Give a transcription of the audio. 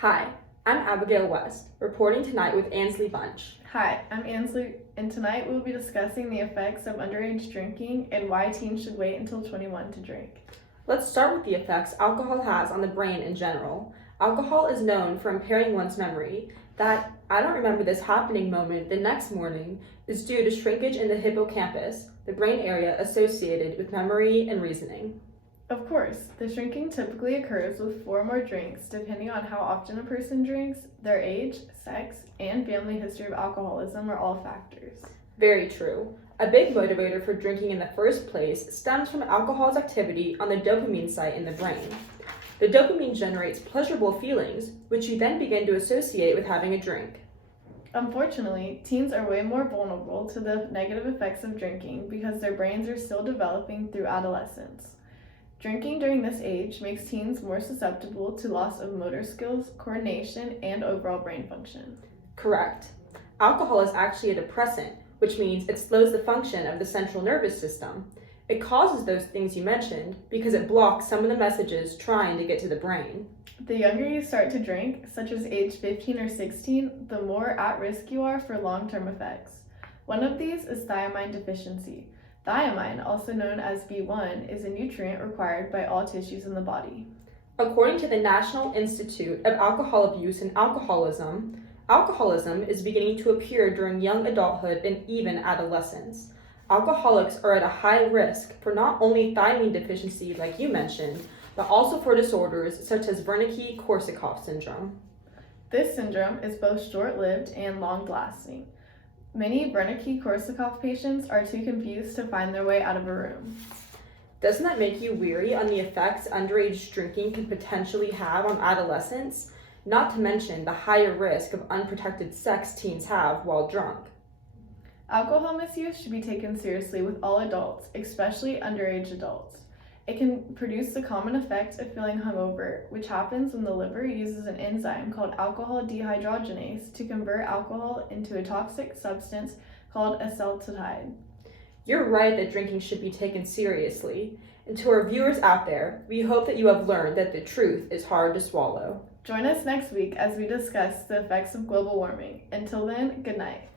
Hi, I'm Abigail West, reporting tonight with Ansley Bunch. Hi, I'm Ansley, and tonight we'll be discussing the effects of underage drinking and why teens should wait until 21 to drink. Let's start with the effects alcohol has on the brain in general. Alcohol is known for impairing one's memory. That "I don't remember this happening" moment the next morning is due to shrinkage in the hippocampus, the brain area associated with memory and reasoning. Of course, the shrinking typically occurs with 4 or more drinks, depending on how often a person drinks, their age, sex, and family history of alcoholism are all factors. Very true. A big motivator for drinking in the first place stems from alcohol's activity on the dopamine site in the brain. The dopamine generates pleasurable feelings, which you then begin to associate with having a drink. Unfortunately, teens are way more vulnerable to the negative effects of drinking because their brains are still developing through adolescence. Drinking during this age makes teens more susceptible to loss of motor skills, coordination, and overall brain function. Correct. Alcohol is actually a depressant, which means it slows the function of the central nervous system. It causes those things you mentioned because it blocks some of the messages trying to get to the brain. The younger you start to drink, such as age 15 or 16, the more at risk you are for long-term effects. One of these is thiamine deficiency. Thiamine, also known as B1, is a nutrient required by all tissues in the body. According to the National Institute of Alcohol Abuse and Alcoholism, alcoholism is beginning to appear during young adulthood and even adolescence. Alcoholics are at a high risk for not only thiamine deficiency, like you mentioned, but also for disorders such as Wernicke-Korsakoff syndrome. This syndrome is both short-lived and long-lasting. Many Wernicke-Korsakoff patients are too confused to find their way out of a room. Doesn't that make you weary on the effects underage drinking could potentially have on adolescents? Not to mention the higher risk of unprotected sex teens have while drunk. Alcohol misuse should be taken seriously with all adults, especially underage adults. It can produce the common effect of feeling hungover, which happens when the liver uses an enzyme called alcohol dehydrogenase to convert alcohol into a toxic substance called acetaldehyde. You're right that drinking should be taken seriously. And to our viewers out there, we hope that you have learned that the truth is hard to swallow. Join us next week as we discuss the effects of global warming. Until then, good night.